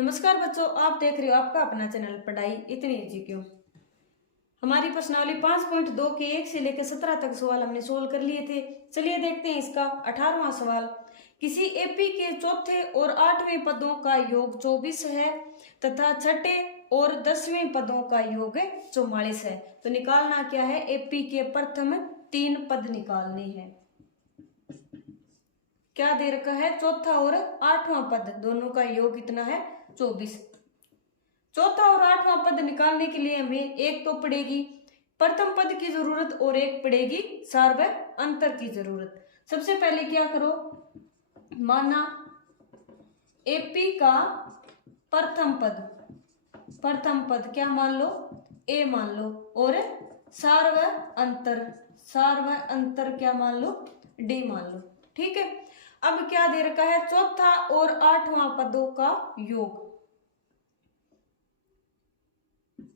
नमस्कार बच्चों, आप देख रहे हो आपका अपना चैनल पढ़ाई इतनी इजी क्यों। हमारी प्रश्नावली 5.2 के 1 से लेकर 17 तक सवाल हमने सोल्व कर लिए थे। चलिए देखते हैं इसका 18वां सवाल। किसी एपी के चौथे और 8वें पदों का योग 24 है तथा छठे और 10वें पदों का योग 44 है, तो निकालना क्या है? एपी के प्रथम 3 पद निकालने हैं। क्या दे रखा है? चौथा और 8वां पद दोनों का योग कितना है? 24। चौथा और 8वां पद निकालने के लिए हमें एक तो पड़ेगी प्रथम पद की जरूरत और एक पड़ेगी सार व अंतर की जरूरत। सबसे पहले क्या करो, माना एपी का प्रथम पद क्या मान लो? ए मान लो, और सार व अंतर क्या मान लो? डी मान लो। ठीक है। अब क्या दे रखा है? चौथा और 8वां पदों का योग।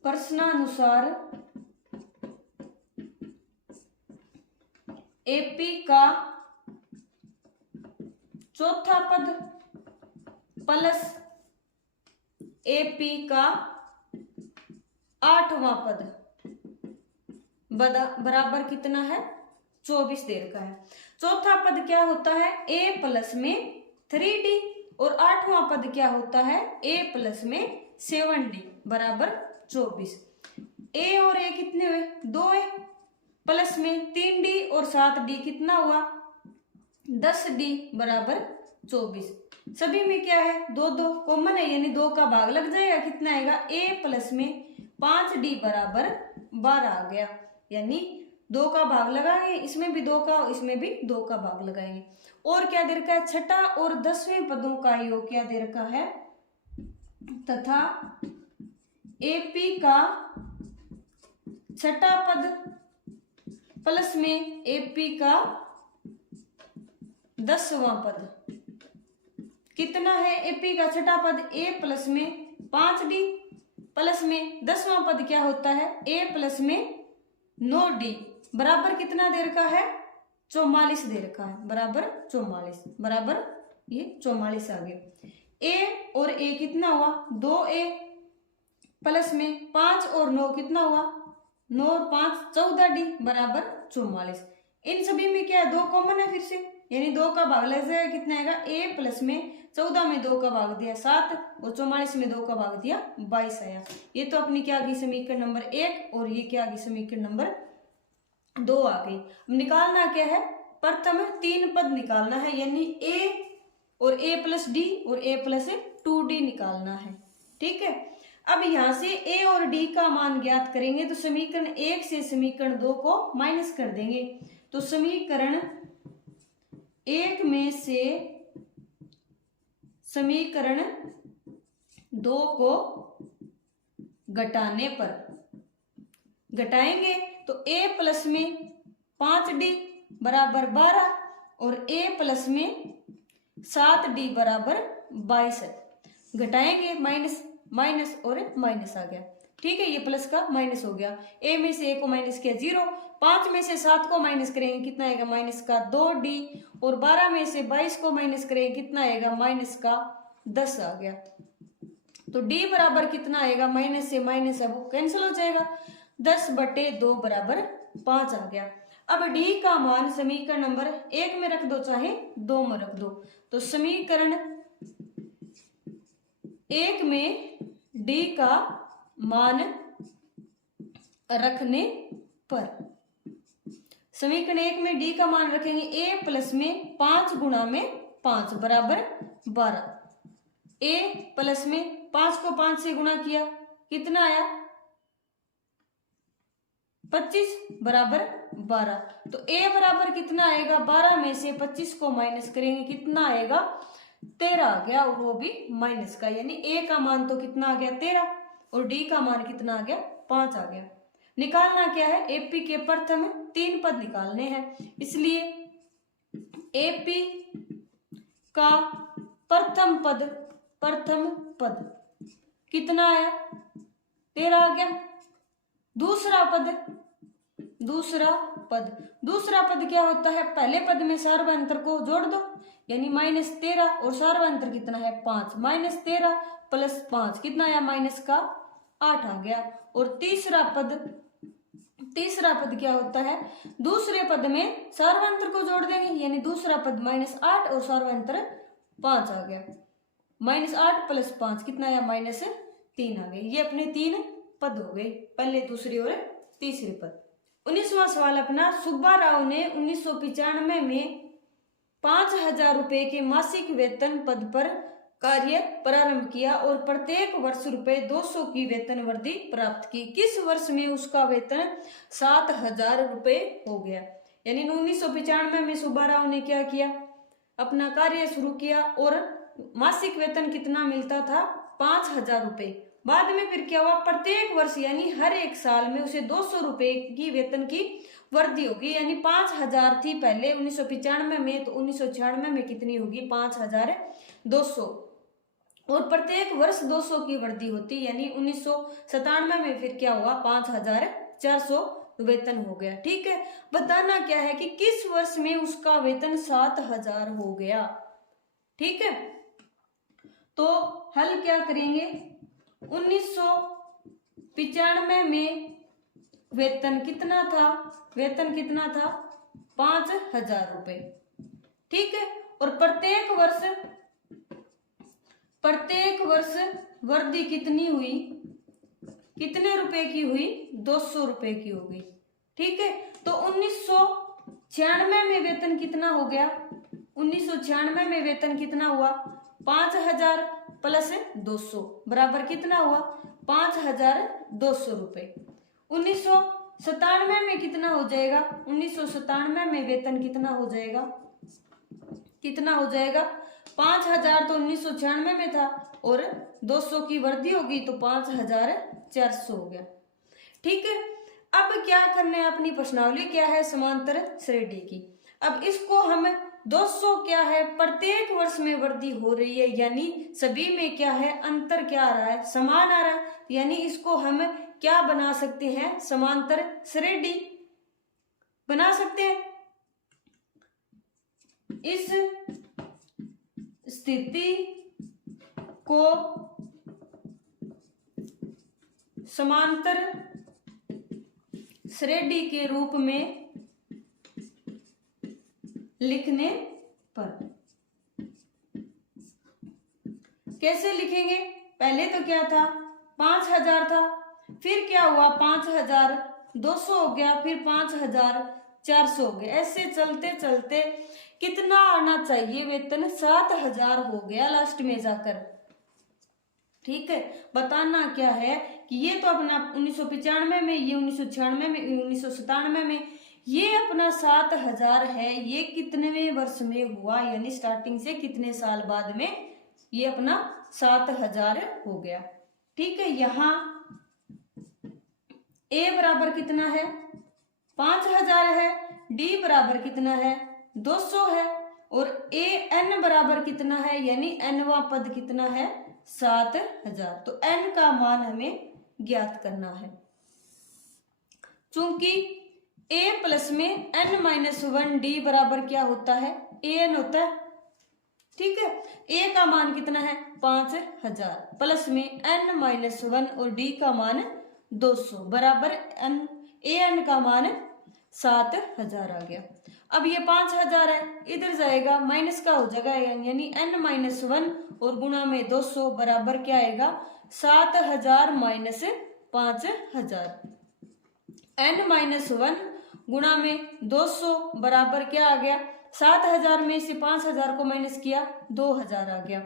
प्रश्नानुसार एपी का चौथा पद प्लस एपी का 8वां पद बराबर कितना है? 24 दे रखा है। चौथा पद क्या होता है? ए प्लस में 3d, और 8वां पद क्या होता है? ए प्लस में 7d बराबर 24। ए और ए कितने हुए? 2 है, प्लस में 3d और 7d कितना हुआ? 10d बराबर 24। सभी में क्या है? 2 कॉमन है, यानी 2 का भाग लग जाएगा। कितना आएगा? ए प्लस में 5d बराबर 12 आ गया, यानी 2 का भाग लगाएंगे, इसमें भी 2 का, इसमें भी 2 का भाग लगाएंगे। और क्या दे रखा है? छठा और 10वें पदों का योग क्या दे रखा है? तथा एपी का छठा पद प्लस में एपी का 10वां पद कितना है? एपी का छठा पद ए प्लस में 5d प्लस में 10वां पद क्या होता है? ए प्लस में 9d बराबर कितना दे रखा है? 44 दे रखा है, बराबर 44, बराबर ये 44 आ गया। ए और ए कितना हुआ? 2a प्लस में 5 और 9 कितना हुआ? 9 और 5 14d बराबर 44। इन सभी में क्या है? 2 कॉमन है फिर से, यानी 2 का भाग लग जाएगा। कितना आएगा? ए प्लस में 14 में 2 का भाग दिया 7, और 44 में 2 का भाग दिया 22 आया। ये तो अपनी क्या आ गई? समीकरण नंबर 1, और ये क्या आ गई? समीकरण नंबर 2 आ गई। निकालना क्या है? प्रथम 3 पद निकालना है, यानी ए और ए प्लस डी और ए प्लस 2d निकालना है। ठीक है। अब यहां से ए और डी का मान ज्ञात करेंगे, तो समीकरण 1 से समीकरण 2 को माइनस कर देंगे। तो समीकरण 1 में से समीकरण 2 को घटाएंगे तो a प्लस में 5d बराबर 12 और a प्लस में 7d बराबर 22 है। घटाएंगे, माइनस और माइनस आ गया। ठीक है, ये प्लस का माइनस हो गया। a में से a को माइनस किया 0, 5 में से 7 को माइनस करेंगे, कितना आएगा? माइनस का 2d, और 12 में से 22 को माइनस करेंगे, कितना आएगा? माइनस का 10 आ गया। तो d बराबर कितना आएगा? माइनस से माइनस है वो कैंसिल हो जाएगा, 10/2 बराबर 5 आ गया। अब d का मान समीकरण नंबर 1 में रख दो चाहे 2 में रख दो। तो समीकरण 1 में d का मान रखने पर, समीकरण 1 में d का मान रखेंगे a प्लस में 5 गुणा में 5 बराबर 12। a प्लस में 5 को 5 से गुणा किया, कितना आया? 25 बराबर 12। तो a बराबर कितना आएगा? 12 में से 25 को माइनस करेंगे, कितना आएगा? 13 आ गया, और वो भी माइनस का, यानी a का मान तो कितना आ गया? 13, और d का मान कितना आ गया? 5 आ गया। निकालना क्या है? एपी के प्रथम 3 पद निकालने हैं, इसलिए एपी का प्रथम पद कितना आया? 13 आ गया। दूसरा पद क्या होता है? पहले पद में सार व अंतर को जोड़ दो, यानी -13, और सार्वंतर कितना है 5, -13 + 5 कितना आया माइनस का 8 आ गया। और तीसरा पद क्या होता है, दूसरे पद में सार्वंतर को जोड़ देंगे, यानी दूसरा पद -8 और सार्वंतर 5 आ गया। -8 + 5 कितना आया -3 आ गए। ये अपने 3 पद हो गए, पहले, दूसरे और तीसरे पद। 19वां सवाल अपना, सुब्बा राव ने 1995 में 5,000 रुपए के मासिक वेतन पद पर कार्य प्रारंभ किया और प्रत्येक वर्ष ₹200 की वेतन वृद्धि प्राप्त की। किस वर्ष में उसका वेतन 7,000 रुपए हो गया। यानी 1995 में सुब्बा राव ने क्या किया, अपना कार्य शुरू किया और मासिक वेतन कितना मिलता था 5,000 रुपए। बाद में फिर क्या हुआ, प्रत्येक वर्ष यानी हर एक साल में उसे 200 रुपए की वेतन की वृद्धि होगी। यानी 5,000 थी पहले 1995 में, तो 1996 में कितनी होगी 5,200, और प्रत्येक वर्ष 200 की वृद्धि होती। यानी 1997 में फिर क्या हुआ 5,400 वेतन हो गया। ठीक है, बताना क्या है कि किस वर्ष में उसका वेतन 7,000 हो गया। ठीक है, तो हल क्या करेंगे, 1995 में वेतन कितना था, 5,000 रुपए। ठीक है, और प्रत्येक वर्ष वृद्धि कितनी हुई, कितने रुपए की हुई 200 रुपए की हो गई। ठीक है, तो 1996 में वेतन कितना हो गया, 1996 में वेतन कितना हुआ 5,000 + 200 बराबर कितना हुआ 5,200 रुपए। 1997 में कितना हो जाएगा, 1997 में वेतन कितना हो जाएगा 5,000 तो 1996 में था और 200 की वृद्धि होगी तो 5,400 हो गया। ठीक है, अब क्या करना है, अपनी प्रश्नावली क्या है समांतर श्रेणी की। अब इसको हम 200 क्या है, प्रत्येक वर्ष में वृद्धि हो रही है, यानी सभी में क्या है अंतर क्या आ रहा है, समान आ रहा है। यानी इसको हम क्या बना सकते हैं, समांतर श्रेणी बना सकते हैं। इस स्थिति को समांतर श्रेणी के रूप में लिखने पर कैसे लिखेंगे, पहले तो क्या था 5,000 था, फिर क्या हुआ 5,200 हो गया, फिर 5,400 हो गया। ऐसे चलते चलते कितना आना चाहिए वेतन, 7,000 हो गया लास्ट में जाकर। ठीक है, बताना क्या है कि ये तो अपना 1995 में, ये 1996 में, 1997 में, ये अपना 7,000 है, ये कितने वर्ष में हुआ, यानी स्टार्टिंग से कितने साल बाद में ये अपना 7,000 हो गया। ठीक है, यहाँ ए बराबर कितना है 5,000 है, डी बराबर कितना है 200 है, और ए एन बराबर कितना है, यानी एनवा पद कितना है 7,000। तो एन का मान हमें ज्ञात करना है। चूंकि ए प्लस में n-1 डी बराबर क्या होता है an होता है। ठीक है, ए का मान कितना है 5,000 प्लस में n-1 और डी का मान 200 बराबर an का मान 7,000 आ गया। अब ये 5,000 है, इधर जाएगा माइनस का हो जाएगा, यानी n-1 और गुणा में 200 बराबर क्या आएगा 7,000 माइनस 5,000। n-1 गुणा में 200 बराबर क्या आ गया 7,000 में से 5,000 को माइनस किया 2,000 आ गया।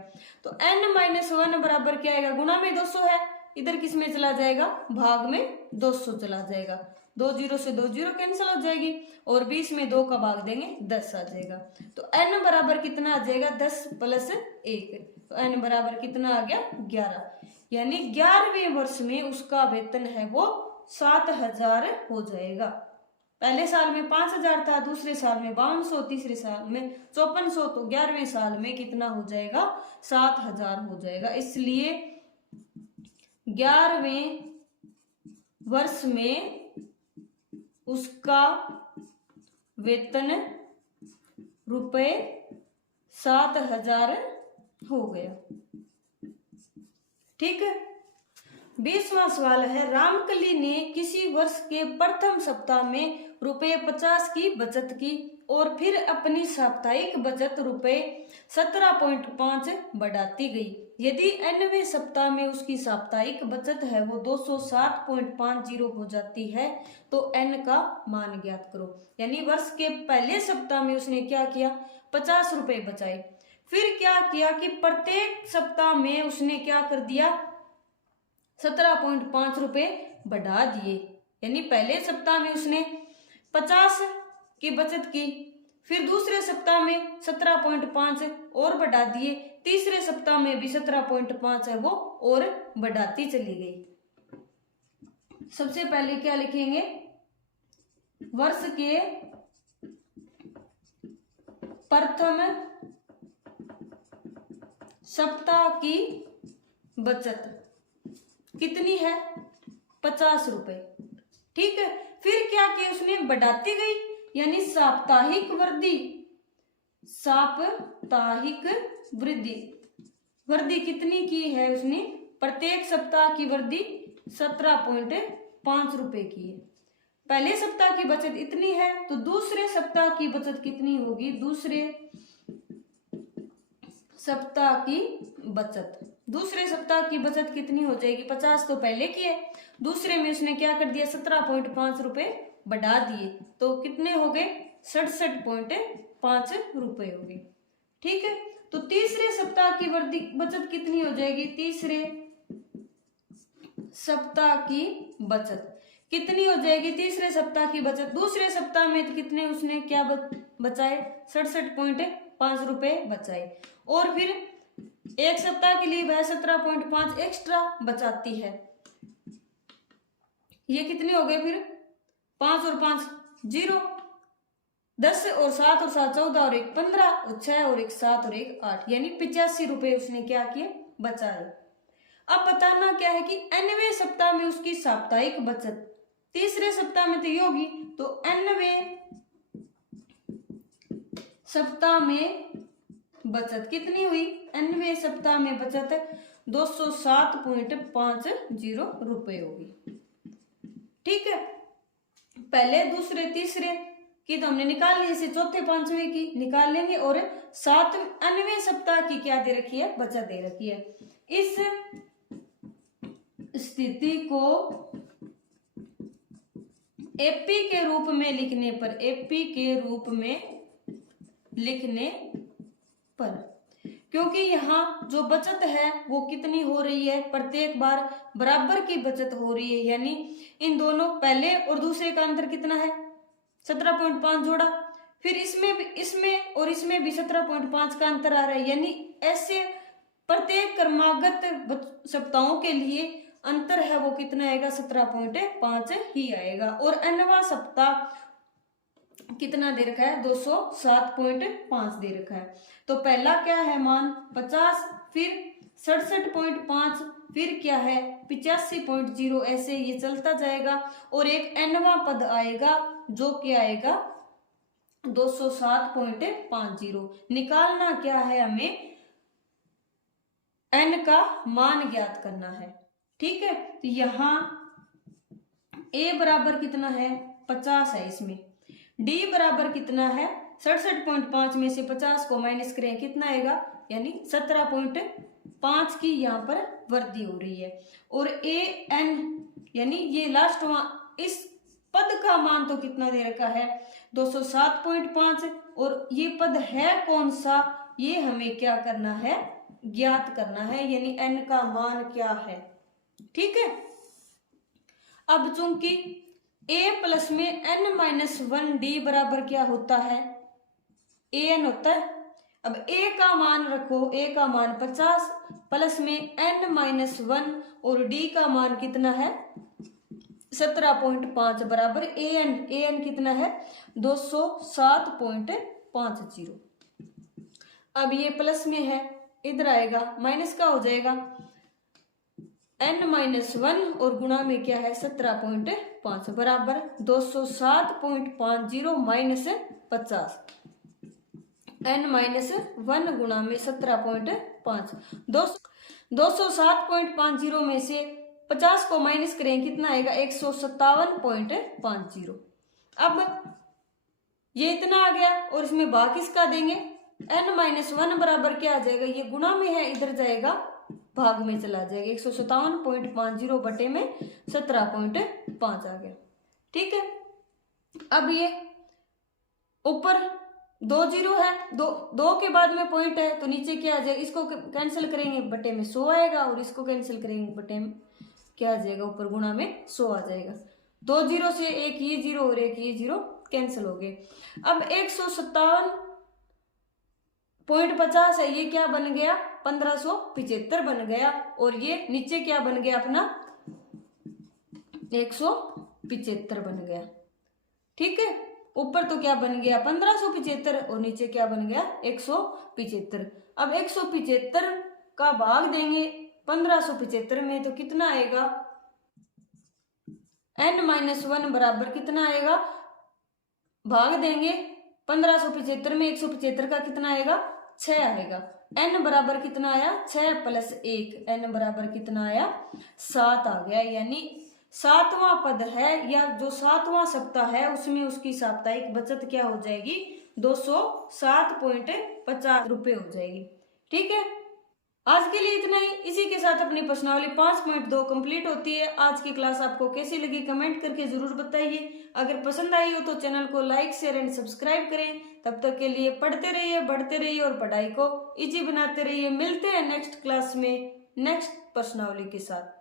तो n-1 बराबर क्या आएगा, गुणा में 200 है, इधर किस में चला जाएगा भाग में 200 चला जाएगा, 2 0 से 2 0 कैंसिल हो जाएगी और 20 में 2 का भाग देंगे 10 आ जाएगा। तो n बराबर कितना आ जाएगा 10 + 1, तो n बराबर कितना आ गया 11, यानी 11वें वर्ष में उसका वेतन है वो 7,000 हो जाएगा। पहले साल में 5,000 था, दूसरे साल में 5200, तीसरे साल में 5400, तो 11वें साल में कितना हो जाएगा 7,000 हो जाएगा। इसलिए 11वें वर्ष में उसका वेतन रुपए 7,000 हो गया। ठीक है। 20वां सवाल है, रामकली ने किसी वर्ष के प्रथम सप्ताह में ₹50 की बचत की और फिर अपनी साप्ताहिक बचत ₹17.5 बढ़ाती गई। यदि nवें सप्ताह में उसकी साप्ताहिक बचत है वो 207.50 हो जाती है तो n का मान ज्ञात करो। यानी वर्ष के पहले सप्ताह में उसने क्या किया, 50 रुपए बचाए। फिर क्या किया कि प्रत्येक सप्ताह में उसने क्या कर दिया, 17.5 रुपए बढ़ा दिए। यानी पहले सप्ताह में उसने 50 की बचत की, फिर दूसरे सप्ताह में 17.5 और बढ़ा दिए, तीसरे सप्ताह में भी 17.5 है वो और बढ़ाती चली गई। सबसे पहले क्या लिखेंगे, वर्ष के प्रथम सप्ताह की बचत कितनी है, 50 रुपए। ठीक है। फिर क्या किया उसने, बढ़ाती गई, यानी साप्ताहिक वृद्धि, साप्ताहिक वृद्धि कितनी की है उसने, प्रत्येक सप्ताह की वृद्धि 17.5 रुपए की है। पहले सप्ताह की बचत इतनी है तो दूसरे सप्ताह की बचत कितनी होगी, दूसरे सप्ताह की बचत कितनी हो जाएगी, 50 तो पहले की है, दूसरे में उसने क्या कर दिया, 17.5 रुपए बढ़ा दिए तो कितने हो गए, 67.5 रुपए हो गए। ठीक है। तो तीसरे सप्ताह की बचत कितनी हो जाएगी, तीसरे सप्ताह की बचत कितनी हो जाएगी, तीसरे सप्ताह की बचत, दूसरे सप्ताह में तो कितने उसने क्या बचाए, 67.5 रुपए बचाए। और फिर एक सप्ताह के लिए वह 17.5 एक्स्ट्रा बचाती है। ये कितने हो गए, फिर 5 और 5 0, 10 और 7 और 7 14 और 1 15 और 6 और 1 7 और 1 8, यानी 85 रुपए उसने क्या किए, बचाए। अब बताना क्या है कि nवें सप्ताह में उसकी साप्ताहिक बचत, तीसरे सप्ताह में तो ये होगी, तो nवें सप्ताह में बचत कितनी हुई, nवें सप्ताह में बचत 207.50 रुपए होगी। ठीक है। पहले दूसरे तीसरे की तो हमने निकाल ली, इसे चौथे पांचवें की निकाल लेंगे और 7वें सप्ताह की क्या दे रखी है, बचत दे रखी है। इस स्थिति को एपी के रूप में लिखने पर, एपी के रूप में लिखने पर, क्योंकि यहाँ जो बचत है वो कितनी हो रही है, प्रत्येक बार बराबर की बचत हो रही है, यानी इन दोनों पहले और दूसरे का अंतर कितना है, 17.5 जोड़ा, फिर इसमें और इसमें भी 17.5 का अंतर आ रहा है, यानी ऐसे प्रत्येक क्रमागत सप्ताहों के लिए अंतर है वो कितना आएगा, 17.5 ही आएगा। और nवां सप्ताह कितना दे रखा है, 207.5 दे रखा है। तो पहला क्या है मान 50, फिर 67.5, फिर क्या है 85.0, ऐसे ये चलता जाएगा और एक nवां पद आएगा जो क्या आएगा 207.50। निकालना क्या है, हमें n का मान ज्ञात करना है। ठीक है। तो यहाँ a बराबर कितना है, 50 है, इसमें d बराबर कितना है, 67.5 में से 50 को माइनस करें कितना आएगा, यानी 17.5 की यहाँ पर वृद्धि हो रही है। और an यानी ये लास्ट इस पद का मान तो कितना दे रखा है 207.5, और ये पद है कौन सा, ये हमें क्या करना है, ज्ञात करना है, यानी n का मान क्या है। ठीक है। अब चूंकि a प्लस में n-1d बराबर क्या होता है, an होता है। अब a का मान रखो, a का मान 50 प्लस में n-1 और d का मान कितना है 17.5 बराबर an कितना है 207.50। अब ये प्लस में है, इधर आएगा माइनस का हो जाएगा, n-1 और गुणा में क्या है 17.5 बराबर 207.50 माइनस 50। n-1 गुणा में 17.5। 207.50 में से 50 को माइनस करें कितना आएगा 157.50। अब ये इतना आ गया और इसमें भाग किसका देंगे n-1 बराबर क्या आ जाएगा, ये गुणा में है इधर जाएगा भाग में चला जाएगा, 157.50 बटे में 17.5 आ गया। ठीक है, अब ये ऊपर 2 जीरो है, दो के बाद में पॉइंट है तो नीचे क्या आ जाएगा, इसको कैंसिल करेंगे बटे में 100 आएगा और इसको कैंसिल करेंगे बटे में क्या आ जाएगा, ऊपर गुणा में 100 आ जाएगा। 2 जीरो से एक ये जीरो और एक ये जीरो कैंसिल हो गए। अब 157.50 है, ये क्या बन गया 1575 बन गया और ये नीचे क्या बन गया अपना 175 बन गया। ठीक है, ऊपर तो क्या बन गया 1575 और नीचे क्या बन गया 175। अब 175 का भाग देंगे 1575 में तो कितना आएगा, n-1 बराबर कितना आएगा, भाग देंगे 1575 में 175 का कितना आएगा 6 आएगा। n बराबर कितना आया 6 प्लस 1, n बराबर कितना आया 7 आ गया, यानी 7वां पद है या जो 7वां सप्ताह है उसमें उसकी साप्ताहिक बचत क्या हो जाएगी 207.50 रुपए हो जाएगी। ठीक है, आज के लिए इतना ही। इसी के साथ अपनी प्रश्नावली 5.2 कंप्लीट होती है। आज की क्लास आपको कैसी लगी कमेंट करके जरूर बताइए। अगर पसंद आई हो तो चैनल को लाइक शेयर एंड सब्सक्राइब करें। तब तक के लिए पढ़ते रहिए, बढ़ते रहिए और पढ़ाई को इजी बनाते रहिए। मिलते हैं नेक्स्ट क्लास में नेक्स्ट प्रश्नावली के साथ।